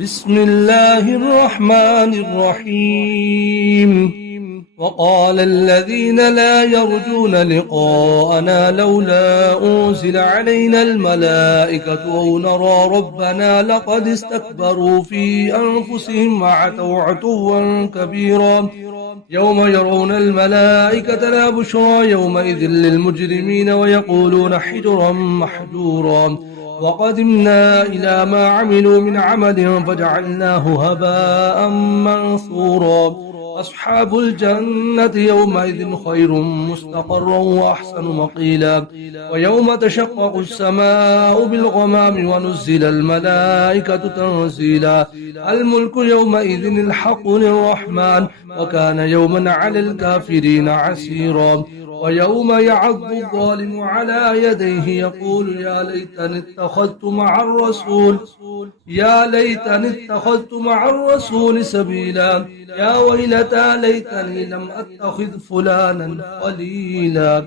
بسم الله الرحمن الرحيم وقال الذين لا يرجون لقاءنا لولا أنزل علينا الملائكة أو نرى ربنا لقد استكبروا في أنفسهم وعتوا عتوا كبيرا يوم يرون الملائكة لا بشرى يومئذ للمجرمين ويقولون حجرا محجورا وقدمنا إلى ما عملوا من عمل فجعلناه هباء منثورا أصحاب الجنة يومئذ خير مستقرا وأحسن مقيلا ويوم تشقق السماء بالغمام ونزل الملائكة تنزيلا الملك يومئذ الحق للرحمن وكان يوما على الكافرين عسيرا ويوم يعض الظالم على يديه يقول يا ليتني اتخذت مع الرسول سبيلا يا ويلتى ليتني لم أتخذ فلانا خليلا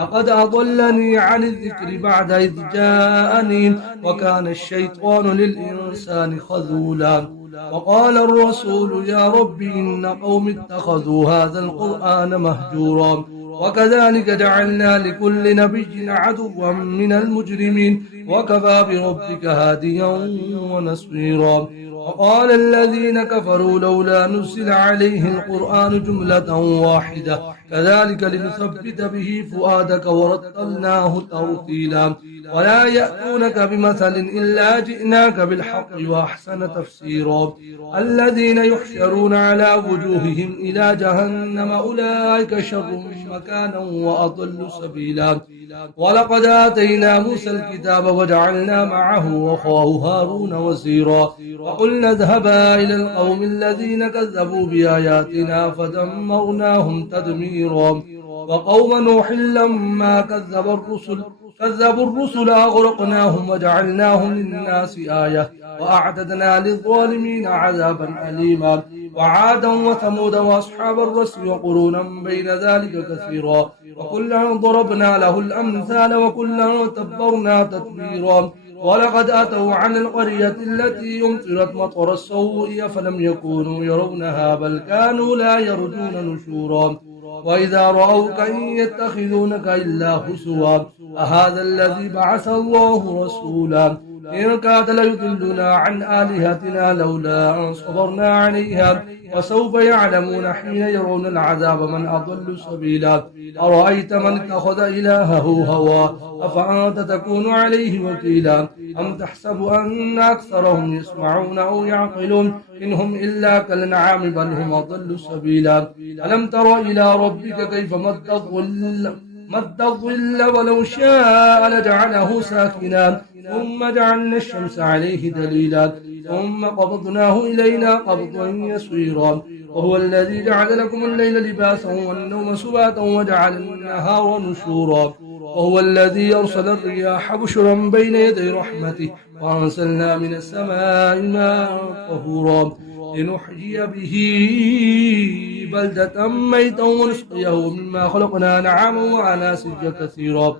لقد أضلني عن الذكر بعد إذ جاءني وكان الشيطان للإنسان خذولا وقال الرسول يا رب إن قوم اتخذوا هذا القرآن مهجورا وكذلك جعلنا لكل نبي عدوا من المجرمين وكفى بربك هاديا ونصيرا وقال الذين كفروا لولا نزل عليه القرآن جملة واحدة كذلك لنثبت به فؤادك ورتلناه ترتيلا ولا يأتونك بمثل إلا جئناك بالحق وأحسن تفسيرا الذين يحشرون على وجوههم إلى جهنم أولئك شر مكانا وأضل سبيلا ولقد آتينا موسى الكتاب وجعلنا معه أخاه هارون وزيرا وقلنا اذهبا إلى القوم الذين كذبوا بآياتنا فدمرناهم تدميرا وقوم نوح لما كذبوا الرسل أغرقناهم وجعلناهم للناس آية وأعتدنا للظالمين عذابا أليما وعادا وثمود وأصحاب الرس وقرونا بين ذلك كثيرا وكلا ضربنا له الأمثال وكلا تبرنا تتبيرا ولقد أتوا عن القرية التي أمطرت مطر السوء فلم يكونوا يرونها بل كانوا لا يرجون نشورا وإذا رأوك إن يتخذونك إلا هزوا أهذا الذي بعث الله رسولا إن كاد ليضلنا عن آلهتنا لولا أن صبرنا عليها وسوف يعلمون حين يرون العذاب من أضل سبيلا أرأيت من اتخذ إلهه هواه أفأنت تكون عليه وكيلا أم تحسب أن أكثرهم يسمعون أو يعقلون إنهم إلا كالأنعام بل هم أضل سبيلا ألم تر إلى ربك كيف مد الظل ولو شاء لجعله ساكنا ثم جعلنا الشمس عليه دليلا ثم قبضناه إلينا قبضا يسيرا وهو الذي جعل لكم الليل لباسا والنوم سباتا وجعل النهار نشورا وهو الذي يرسل الرياح بشرا بين يدي رحمته وأنزلنا من السماء ماء طهورا لنحيي به بلدة ميتا ونسقيه مما خلقنا نعاما وأناسيا كثيرا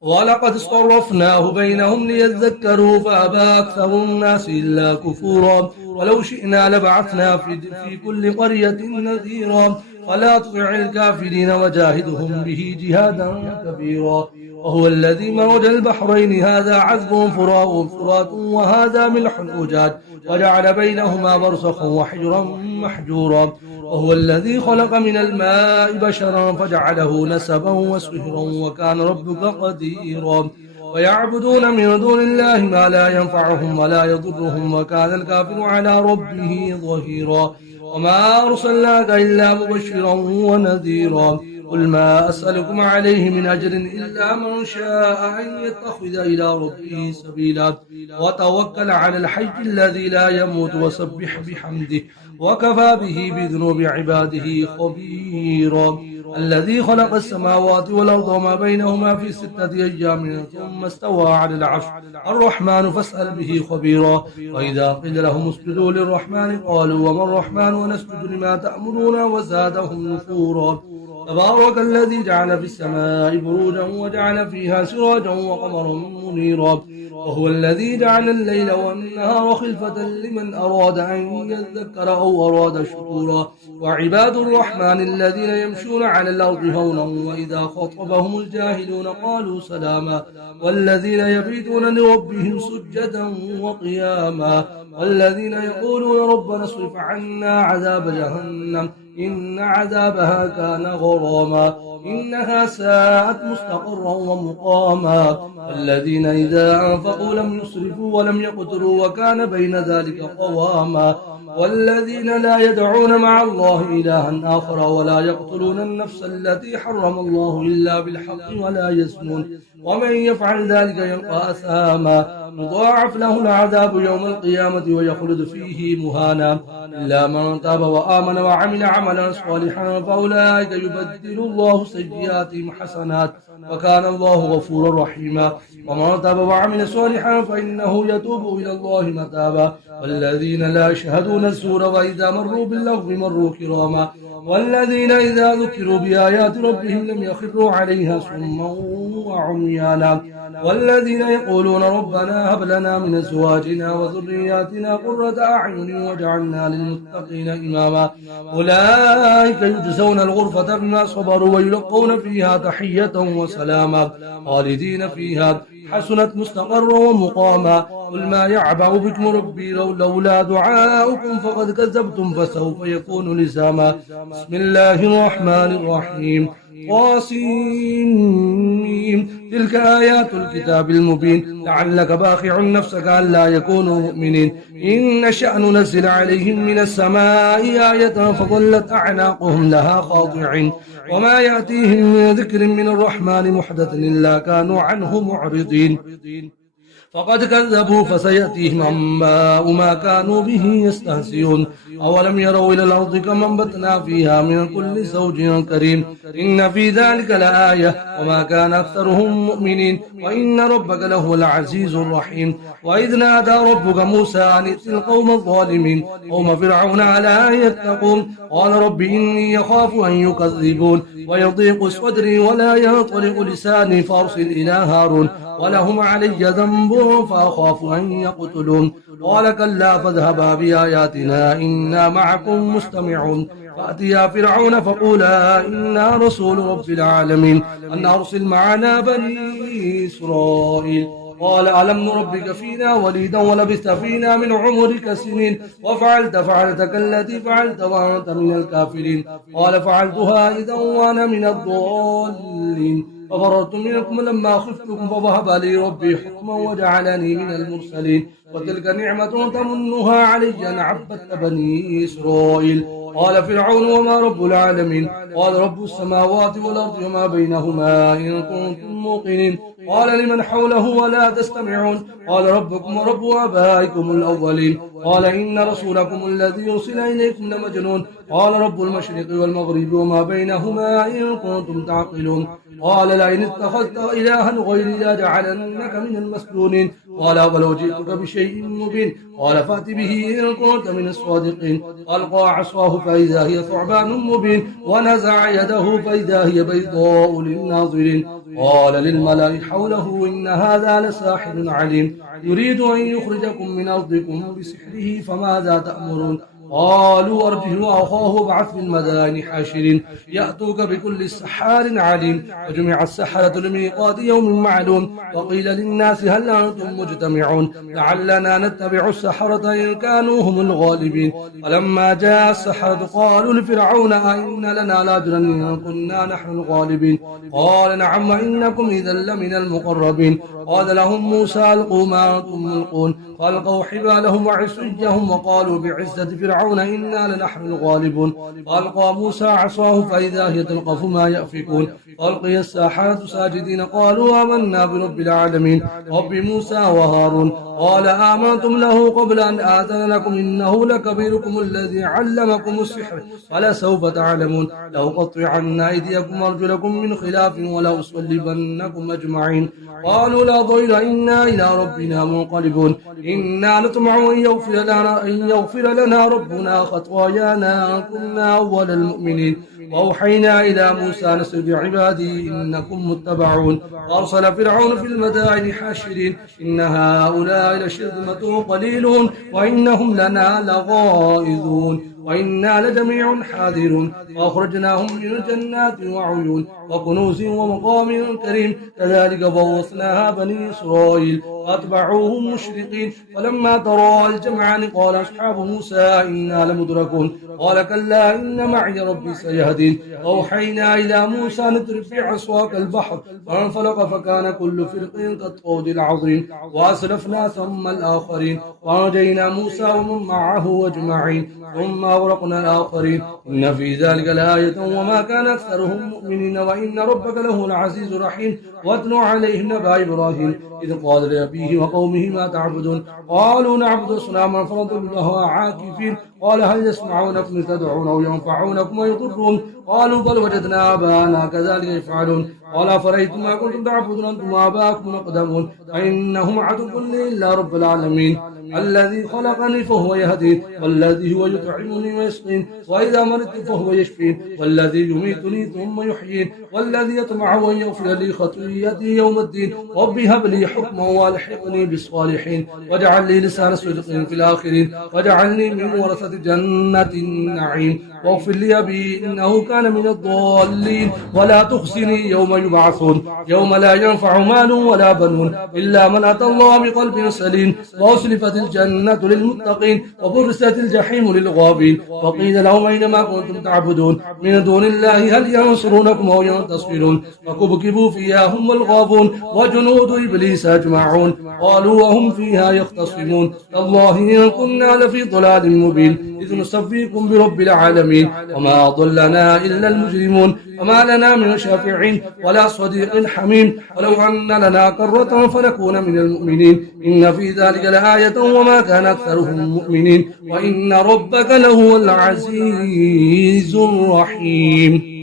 ولقد صرفناه بينهم ليذكروا فأبى أكثر الناس إلا كفورا ولو شئنا لبعثنا في كل قرية نذيرا فلا تطع الكافرين وجاهدهم به جهادا كبيرا وهو الذي مرج البحرين هذا عذب فرات وهذا ملح أجاج وجعل بينهما برزخا وحجرا محجورا وهو الذي خلق من الماء بشرا فجعله نسبا وسهرا وكان ربك قديرا ويعبدون من دون الله ما لا ينفعهم ولا يضرهم وكان الكافر على ربه ظهيرا وما أرسلناك إلا مبشرا ونذيرا قل ما أسألكم عليه من أجر إلا من شاء أن يتخذ إلى ربه سبيلا وتوكل على الحي الذي لا يموت وسبح بحمده وكفى به بذنوب عباده خبيرا الذي خلق السماوات والأرض وما بينهما في 6 أيام ثم استوى على العرش الرحمن فاسأل به خبيرا وإذا قيل لهم اسجدوا للرحمن قالوا وما الرحمن ونسجد لما تأمرون وزادهم نفورا تبارك الذي جعل في السماء بروجا وجعل فيها سراجا وقمرا منيرا وهو الذي جعل الليل والنهار خلفة لمن أراد أن يذكر أو أراد شكورا وعباد الرحمن الذين يمشون على الأرض هونا وإذا خاطبهم الجاهلون قالوا سلاما والذين يبيتون لربهم سجدا وقياما والذين يقولون ربنا اصرف عنا عذاب جهنم إن عذابها كان غراما إنها ساءت مستقرا ومقاما الذين إذا أنفقوا لم يسرفوا ولم يقتروا وكان بين ذلك قواما والذين لا يدعون مع الله إلها آخر ولا يقتلون النفس التي حرم الله إلا بالحق ولا يزنون ومن يفعل ذلك يلقى أثاما يضاعف له العذاب يوم القيامة ويخلد فيه مهانا إلا من تاب وآمن وعمل عملا صالحا فأولئك يبدل الله سيئاتهم حسنات وكان الله غفورا رحيما ومن تاب وعمل صالحا فإنه يتوب إلى الله متابا والذين لا يشهدون الزور وإذا مروا باللغو مروا كراما والذين إذا ذكروا بآيات ربهم لم يخروا عليها صما وعميانا والذين يقولون ربنا هب لنا من أزواجنا وذرياتنا قرة أعين واجعلنا للمتقين إماما أولئك يجزون الغرفة بما صبروا ويلقون فيها تحية وسلاما خالدين فيها حسنت مستقرا ومقاما قل ما يعبأ بكم ربي لولا دعاؤكم فقد كذبتم فسوف يكون لزاما بسم الله الرحمن الرحيم قاسم تلك آيات الكتاب المبين لعلك باخع نفسك ألا يكونوا مؤمنين إن نشأ ننزل عليهم من السماء آية فظلت أعناقهم لها خاضعين وما يأتيهم من ذكر من الرحمن محدث إلا كانوا عنه معرضين فقد كذبوا فسيأتيهم أنباء ما كانوا به يستهزئون أولم يروا إلى الأرض كم أنبتنا فيها من كل زوج كريم إن في ذلك لآية وما كان أكثرهم مؤمنين وإن ربك لهو العزيز الرحيم وإذ نادى ربك موسى أن ائت القوم الظالمين قوم فرعون ألا يتقون قال رب إني يخاف أن يكذبون ويضيق صدري ولا ينطلق لساني فأرسل إلى هارون ولهم علي ذنب فأخاف أن يقتلون قال كلا فاذهبا بآياتنا إنا معكم مستمعون فأتيا فرعون فقولا إنا رسول رب العالمين أن أرسل معنا بني إسرائيل قال ألم نربك فينا وليدا ولبثت فينا من عمرك سنين وفعلت فعلتك التي فعلت وأنت من الكافرين قال فعلتها إذا وأنا من الضالين ففررت منكم لما خفتكم فوهب لي ربي حكما وجعلني من المرسلين وتلك نعمة تمنها علي أن عبدت بني إسرائيل قال فرعون وما رب العالمين قال رب السماوات والأرض وما بينهما إن كنتم موقنين قال لمن حوله ولا تستمعون قال ربكم ورب آبائكم الأولين قال إن رسولكم الذي يرسل إليكم لمجنون قال رب المشرق والمغرب وما بينهما إن كنتم تعقلون قال لئن اتخذت إلها غيري لأجعلنك من المسجونين قال ولو جئتك بشيء مبين قال فأت به إن كنت من الصادقين ألقى عصاه فإذا هي ثعبان مبين ونزع يده فإذا هي بيضاء للناظرين قال للملأ حوله إن هذا لساحر عليم يريد أن يخرجكم من أرضكم بسحره فماذا تأمرون قالوا أرجه وأخاه وابعث في المدائن حاشرين يأتوك بكل سحار عليم وجمع السحرة لميقات يوم معلوم وقيل للناس هل أنتم مجتمعون لعلنا نتبع السحرة إن كانوا هم الغالبين ولما جاء السحرة قالوا لفرعون أئن لنا لأجرا إن كنا نحن الغالبين قال نعم وإنكم إذا لمن المقربين قال لهم موسى ألقوا ما أنتم ملقون فألقوا حبالهم وعصيهم وقالوا بعزة فرعون إنا لنحن الغالبون فألقى موسى عصاه فإذا هي تلقف ما يأفكون فألقي الساحرة ساجدين قالوا آمنا برب العالمين رب موسى وهارون قال آمنتم له قبل أن آذن لكم إنه لكبيركم الذي علمكم السحر فلسوف تعلمون لأقطعن أيديكم وأرجلكم من خلاف ولأصلبنكم أجمعين قالوا لا ضير إنا إلى ربنا منقلبون إنا نطمع أن يغفر لنا ربنا خطايانا أن كنا أول المؤمنين وأوحينا إلى موسى نسر بعبادي إنكم متبعون. وأرسل فرعون في المدائن حاشرين إن هؤلاء لشرذمة قليلون وإنهم لنا لغائظون وإنا لجميع حاذرون. وأخرجناهم من جنات وعيون وكنوز ومقام كريم كذلك بوصناها بني إسرائيل وأتبعوهم مشرقين. فلما ترى الجمعان قال أصحاب موسى إنا لمدركون قال كلا إن معي ربي سيهدين. وأوحينا إلى موسى نضرب بعصاك البحر فانفلق فكان كل فرق كالطود العظيم. وأسلفنا ثم الآخرين وأنجينا موسى ومن معه أجمعين ثم أغرقنا الآخرين. إن في ذلك لآية وما كان أكثرهم مؤمنين وإن ربك له العزيز الرحيم. واتل عليهم نبأ إبراهيم إذ قال لأبيه وقومه ما تعبدون قالوا نعبد أصناما فنظل لها عاكفين قال هل يسمعونكم إذ تدعون أو ينفعونكم ويضرون قالوا بل وجدنا آباءنا كذلك يفعلون قال أفرأيتم ما كنتم تعبدون أنتم وآباؤكم الأقدمون فإنهم عدو لي إلا رب العالمين الذي خلقني فهو يهدين والذي هو يطعمني ويسقين وإذا مرضت فهو يشفين والذي يميتني ثم يحيين والذي يطمع أن يغفر لي خطيئتي يوم الدين رب هب لي حكما والحقني بالصالحين واجعل لي لسان صدق في الآخرين واجعلني من ورثة جنة النعيم واغفر لي أبي إنه كان من الضالين ولا تخزني يوم يبعثون يوم لا ينفع مال ولا بنون إلا من أتى الله بقلب سليم. وأسلفت الجنة للمتقين وبرزت الجحيم للغابين وقيل لهم أينما كنتم تعبدون من دون الله هل ينصرونكم أو ينتصرون فكبكبوا فيها هم الغابون وجنود إبليس أجمعون قالوا وهم فيها يختصمون تالله إن كنا لفي ضلال مبين إذ نسويكم برب العالمين وما ضلنا إلا المجرمون وما لنا من شافعين ولا صديق حميم ولو أن لنا كرة فنكون من المؤمنين إن في ذلك لآية وما كان أكثرهم مؤمنين وإن ربك لهو العزيز الرحيم.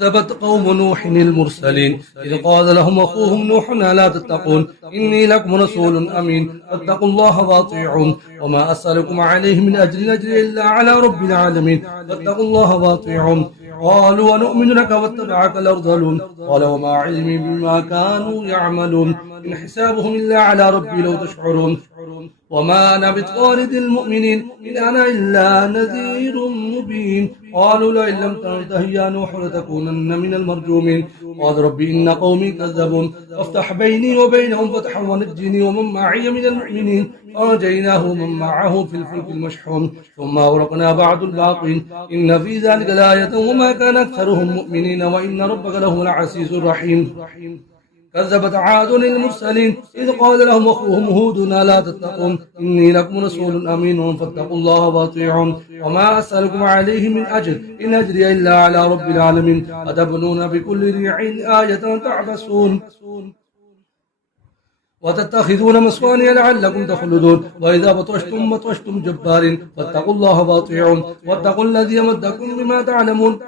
كذبت قوم نوح المرسلين إذ قال لهم أخوهم نوح لا تتقون إني لكم رسول أمين فاتقوا الله واطيعون وما أسألكم عليه من أجر نجري إلا على رب العالمين فاتقوا الله واطيعون. قالوا ونؤمن لك واتبعك الأرذلون قال وما علمي بما كانوا يعملون إن حسابهم إلا على ربي لو تشعرون وما أنا بطارد المؤمنين إن أنا إلا نذير مبين. قالوا لئن لم تنته يا نوح لتكونن من المرجومين قال ربي إن قومي كذبون فافتح بيني وبينهم فتحا ونجني ومن معي من المؤمنين فنجيناه ومن معه في الفلك المشحون ثم أغرقنا بعد الباقين إن في ذلك لآية وما كان أكثرهم مؤمنين وإن ربك له العزيز الرحيم. كذبت عاد المرسلين إذ قال لهم أخوهم هود لا تتقون إني لكم رسول أمين فاتقوا الله واطيعون وما أسألكم عليه من أجر إن أجري إلا على رب العالمين أتبنون بكل ريع آية تعبسون وتتخذون مصانع لعلكم تخلدون وإذا بطشتم جبار فاتقوا الله واطيعون واتقوا الذي أمدكم بما تعلمون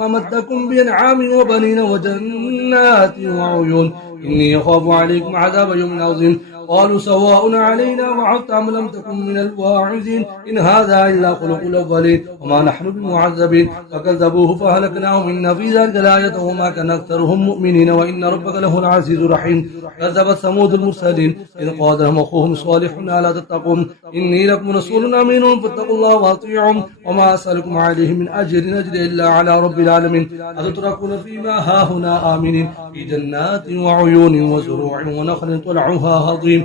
أمدكم بأنعام وبنين وجنات وعيون إني أخاف عليكم عذاب يوم عظيم. قالوا سواء علينا وعظت أم لم تكن من الواعظين إن هذا إلا خلق الأولين وما نحن بمعذبين فكذبوه فهلكناهم إن في ذلك لآية وما كان أكثرهم مؤمنين وإن ربك له العزيز الرحيم. كذبت ثمود المرسلين إذ قال لهم أخوهم صالح ألا تتقون إني لكم رسول أمين فاتقوا الله واطيعون وما أسألكم عليه من أجر نجري إلا على رب العالمين أتتركون فيما هاهنا آمنين في جنات وعيون وزروع ونخل طلعها هضيم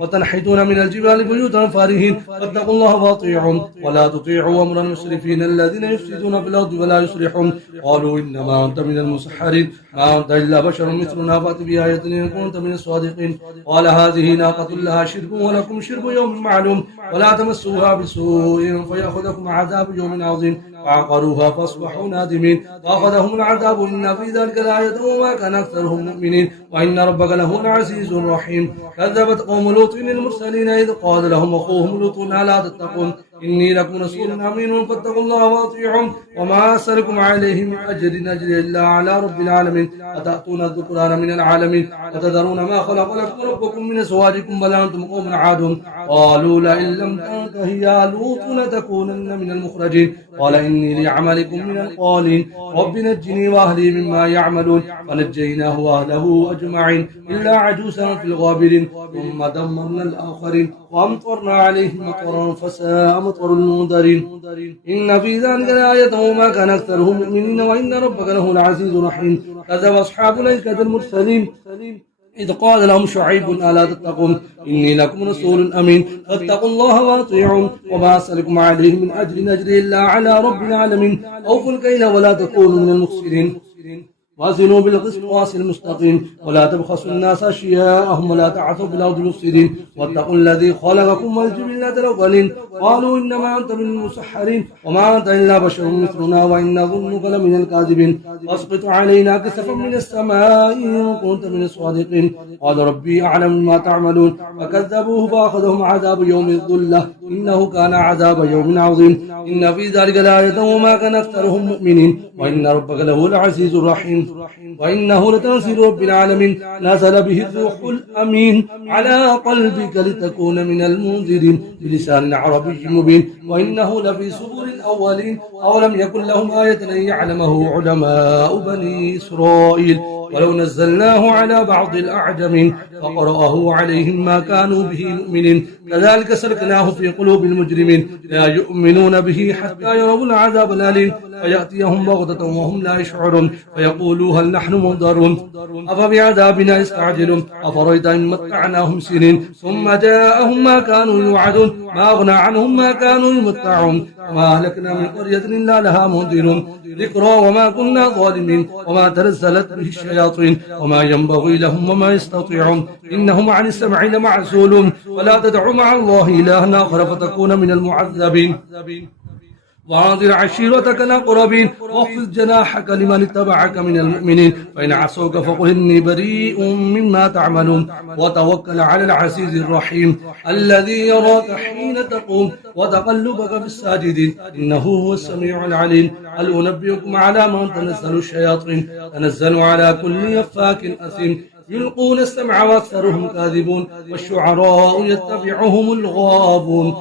وتنحتون من الجبال بيوتا فارهين فاتقوا الله واطيعون ولا تطيعوا أمر المسرفين الذين يفسدون في الأرض ولا يصلحون. قالوا إنما أنت من المسحرين ما أنت إلا بشر مثلنا فأت بآية إن كنت من الصادقين. قال هذه ناقة لها شرب ولكم شرب يوم معلوم ولا تمسوها بسوء فيأخذكم عذاب يوم عظيم فعقروها فاصبحوا نادمين فأخذهم العذاب إن في ذلك لآية وما كان أكثرهم مؤمنين وإن ربك له العزيز الرحيم. كذبت قوم لوط المرسلين إذ قال لهم أخوهم لوط ألا تتقون إني لكم رسول أمين فاتقوا الله وأطيعون وما أسألكم عليه من أجر أجري إلا على رب العالمين أتأتون الذكران من العالمين وتذرون ما خلق لكم ربكم من أزواجكم بل أنتم قوم عادون قالوا لئن لم تنته يا لوط لتكونن من المخرجين قال إني لعملكم من القالين رب نجني وأهلي مما يعملون فنجيناه وأهله أجمعين إلا عجوزا في الغابرين ثم دمرنا الآخرين وأمطرنا عليهم مطرا فساء مطر المنذرين إن في ذلك لآية وما كان أكثرهم مؤمنين وإن ربك له العزيز الرحيم كذب أصحاب الأيكة المرسلين إذ قال لهم شعيب ألا تتقون إني لكم رسول أمين فاتقوا الله وأطيعون وما أسألكم عليه من أجر أجري إلا على رب العالمين أوفوا الكيل ولا تكونوا من المخسرين وازنوا بالقسطاس المستقيم ولا تبخسوا الناس أشياءهم ولا تعثوا في الأرض مفسدين واتقوا الذي خلقكم والجبلة الأولين قالوا إنما أنت من المسحرين وما أنت إلا بشر مثلنا وإن ظنك لمن الكاذبين واسقط علينا كسفا من السماء إن كنت من الصادقين قال ربي أعلم ما تعملون فكذبوه فأخذهم عذاب يوم الظلة إنه كان عذاب يوم عظيم إن في ذلك لآية وما كان أكثرهم مؤمنين وإن ربك له العزيز الرحيم وإنه لتنزيل رب العالمين نزل به الروح الأمين على قلبك لتكون من المنذرين بلسان عربي مبين وإنه لفي زبور الأولين أولم يكن لهم آية أن يعلمه علماء بني إسرائيل ولو نزلناه على بعض الأعجمين فقرأه عليهم ما كانوا به مؤمنين كذلك سلكناه في قلوب المجرمين لا يؤمنون به حتى يروا العذاب الأليم فيأتيهم بغتة وهم لا يشعرون فيقولوا هل نحن منذرون أفبعذابنا يستعجلون أفرأيت إن متعناهم سنين ثم جاءهم ما كانوا يوعدون ما أغنى عنهم ما كانوا يمتعون وما أهلكنا من قرية إلا لها منذرون ذكرى وما كنا ظالمين وما تنزلت به الشياطين وما ينبغي لهم وما يستطيعون إنهم عن السمع لمعزولون ولا تدع مع الله إلها آخر فتكون من المعذبين وأنذر عشيرتك الأقربين واخفض جناحك لمن اتبعك من المؤمنين فإن عصوك فقل إني بريء مما تعملون وتوكل على العزيز الرحيم الذي يراك حين تقوم وتقلبك في الساجدين إنه هو السميع العليم هل أنبئكم على من تنزل الشياطين تنزل على كل يفاك أثيم يلقون السمع وأكثرهم كاذبون والشعراء يتبعهم الغابون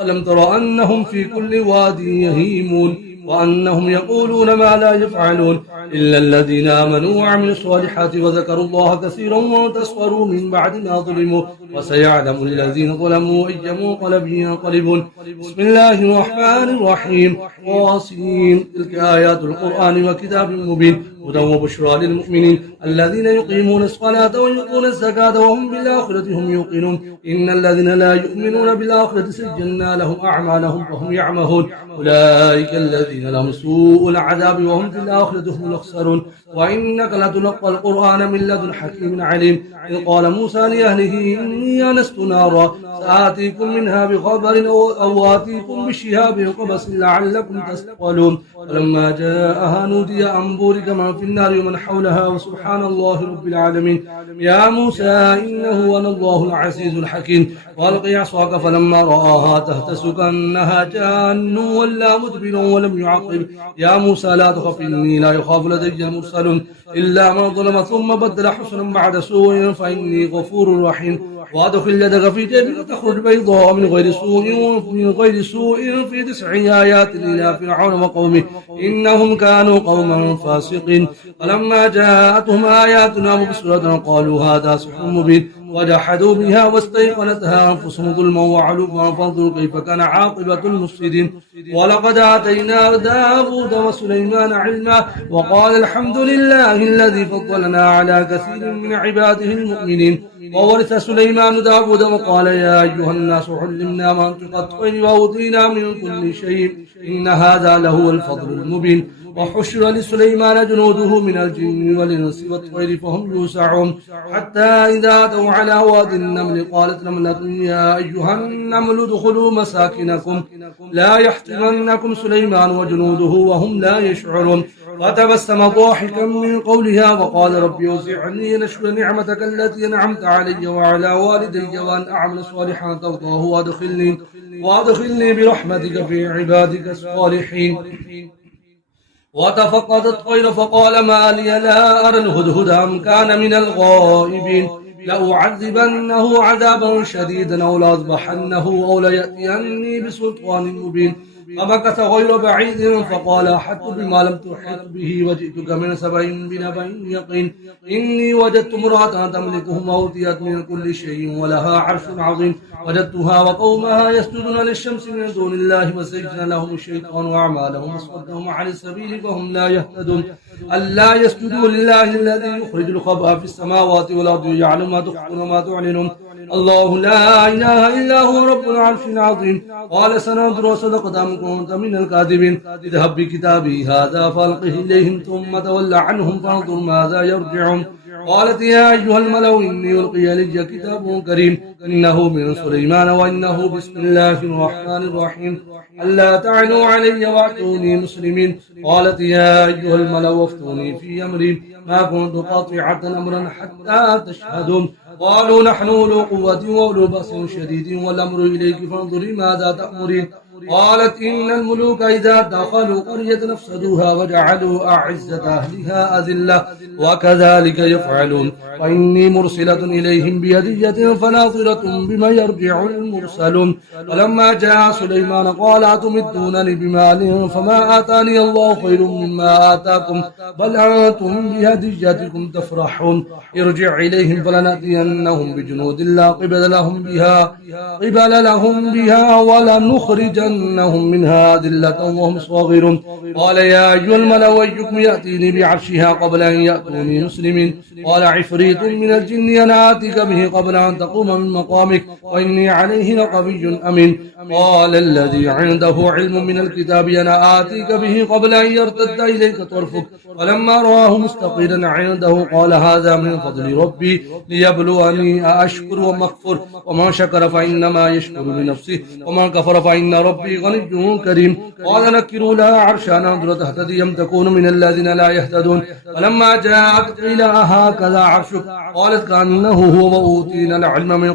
ألم تر أنهم في كل واد يهيمون وأنهم يقولون ما لا يفعلون إلا الذين آمنوا وعملوا الصالحات وذكروا الله كثيرا وانتصروا من بعد ما ظلموا وسيعلم الذين ظلموا أي منقلب ينقلبون بسم الله الرحمن الرحيم واصين تلك آيات القرآن وكتاب مبين هدى وبشرى للمؤمنين الذين يقيمون الصلاة ويؤتون الزكاة وهم بالآخرة هم يوقنون إن الذين لا يؤمنون بالآخرة سجلنا لهم أعمالهم فهم يعمهون أولئك الذين لهم سوء العذاب وهم في الآخرة هم الأخسرون وإنك لتلقى القرآن من لدن حكيم عليم إذ قال موسى لأهله إني آنست نارا سآتيكم منها بخبر أو آتيكم بشهاب قبس لعلكم تسألون فلما جاءها نودي أن بورك من في النار ومن حولها وسبحان الله رب العالمين يا موسى إنه أنا الله العزيز الحكيم وألقي عصاك فلما رآها تهتز كأنها جان ولا مدبر ولم يعقب يا موسى لا تخف إني لا يخاف لدي المرسلون إلا من ظلم ثم بدل حسنا بعد سوء فإني غفور رحيم وأدخل يدك في جيبك تخرج بيضاء من غير سوء في 9 آيات إلى فرعون وقومه إنهم كانوا قوما فاسقين فلما جاءتهم آياتنا مبصرة قالوا هذا سحر مبين وجحدوا بها واستيقنتها أنفسهم ظلما وعلوا فانظروا كيف كان عاقبة المفسدين ولقد آتينا داود وسليمان علما وقال الحمد لله الذي فضلنا على كثير من عباده المؤمنين وورث سليمان داود وقال يا أيها الناس علمنا منطق الطير وأوتينا من كل شيء إن هذا لهو الفضل المبين وحشر لسليمان جنوده من الجن والإنس والطير فهم يوسعون حتى إذا أتوا على واد النمل قالت نملة يا أيها النمل ادخلوا مساكنكم لا يحطمنكم سليمان وجنوده وهم لا يشعرون فتبسم ضاحكا من قولها وقال رب أوزعني أن أشكر نعمتك التي أنعمت علي وعلى والدي وأن أعمل صالحا ترضاه وأدخلني برحمتك في عبادك الصالحين. وتفقد الطير فقال ما لي لا أرى الهدهد أم كان من الغائبين لأعذبنه عذابا شديدا أو لأذبحنه أو ليأتيني بسلطان مبين. فمكث غير بعيد فقال أحطت بما لم تحط به وجئتك من سبأ بنبأ يقين إني وجدت امرأة تملكهم وأوتيت من كل شيء ولها عرش عظيم وجدتها وقومها يسجدون للشمس من دون الله وزين لهم الشيطان أعمالهم وصدهم عن السبيل فهم لا يهتدون ألا يسجدوا لله الذي يخرج الخبأ في السماوات والأرض يعلم ما تخفون وما تعلنون الله لا إله إلا هو رب العرش العظيم. قال سننظر صدقت أم كنت من الكاذبين اذهب بكتابي هذا فألقه إليهم ثم تول عنهم فانظر ماذا يرجعون. قالت يا أيها الملأ إني ألقي إلي كتاب كريم إنه من سليمان وإنه بسم الله الرحمن الرحيم ألا تعلوا علي وأتوني مسلمين. قالت يا أيها الملأ افتوني في أمري ما كنت قاطعة أمرا حتى تشهدون. قالوا نحن أولو قوة وأولو بأس شديد والأمر إليك فانظري ماذا تأمرين. قالت إن الملوك إذا دخلوا قرية أفسدوها وجعلوا أعزة أهلها أذلة وكذلك يفعلون. وإني مرسلة إليهم بهدية فناظرة بما يرجع المرسلون. فلما جاء سليمان قال أتمدونني بمال فما آتاني الله خير مما آتاكم بل أنتم بهديتكم تفرحون. ارجع إليهم فلنأتينهم بجنود لا قبل لهم بها ولنخرجنهم منها أذلة وهم صاغرون. قال يا أيها الملأ أيكم يأتيني بعرشها قبل أن يأتوني مسلمين. قال عفريت من الجن أنا آتيك به قبل أن تقوم من مقامك وإني عليه لقوي أمين. قال الذي عنده علم من الكتاب أنا آتيك به قبل أن يرتد إليك طرفك فلما رآه مستقيلا عنده قال هذا من فضل ربي ليبلوني أأشكر وأم أكفر ومن شكر فإنما يشكر لنفسه ومن كفر فإن ربي غني كريم. قال نكروا لها عرشها ننظر تهتدي أم تكون من الذين لا يهتدون. فلما جاءت قيل أهكذا عرشك قالت كأنه هو وأوتينا العلم من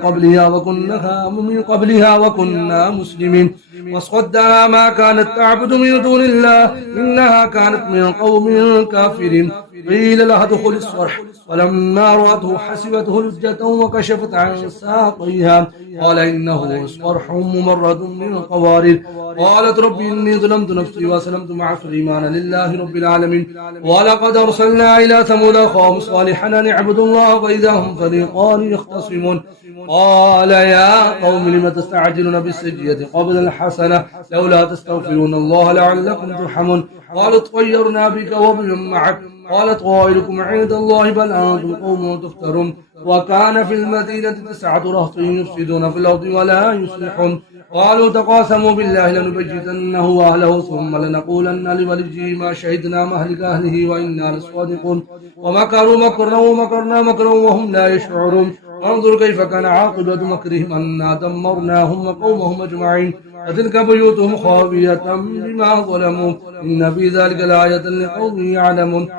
قبلها وكنا مسلمين. وصدها ما كانت تعبد من دون الله إنها كانت من قوم كافرين. قيل لها ادخل الصرح فلما رأته حسبته لجة وكشفت عن ساقيها قال إنه صرح ممرد من قوارير. قالت رب إني ظلمت نفسي وأسلمت مع سليمان لله رب العالمين. ولقد أرسلنا إلى ثمود أخاهم صالحا أن اعبدوا الله فإذا هم فريقان يختصمون. قال يا قوم لم تستعجلون بالسيئة قبل الحسنة لولا تستغفرون الله لعلكم ترحمون. قالوا اطيرنا بك وبمن معك قال طائركم عند الله بل أنتم قوم تفترون. وكان في المدينة 9 رهط يفسدون في الأرض ولا يصلحون. قالوا تقاسموا بالله لنبيتنه وأهله ثم لنقولن لوليه ما شهدنا مهلك أهله وإنا لصادقون. ومكروا مكرا ومكرنا مكرا وهم لا يشعرون. انظر كيف كان عاقبة مكرهم أنا دمرناهم وقومهم أجمعين فتلك بيوتهم خاوية بما ظلموا إن في ذلك لآية لقوم يعلمون.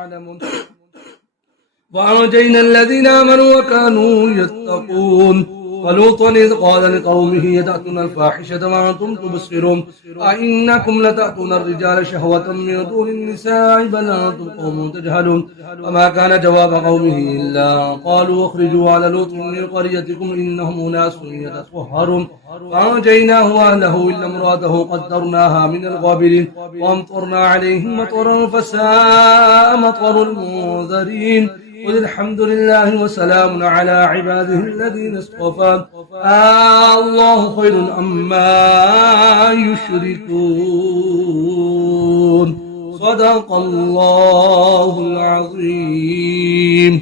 وأنجينا الذين آمنوا وكانوا يتقون. ولوطا إذ قال لقومه يتأتون الفاحشة وأنتم تبصرون أئنكم لتأتون الرجال شهوة من دون النساء بل أنتم قوم تجهلون. وما كان جواب قومه إلا قالوا اخرجوا على لوط من قريتكم إنهم أناس يتطهرون. فأنجيناه وأهله إلا امرأته قدرناها من الغابرين وأمطرنا عليهم مطرا فساء مطر المنذرين. قل الحمد لله وسلام على عباده الذين اصطفى الله خير أما يشركون. صدق الله العظيم.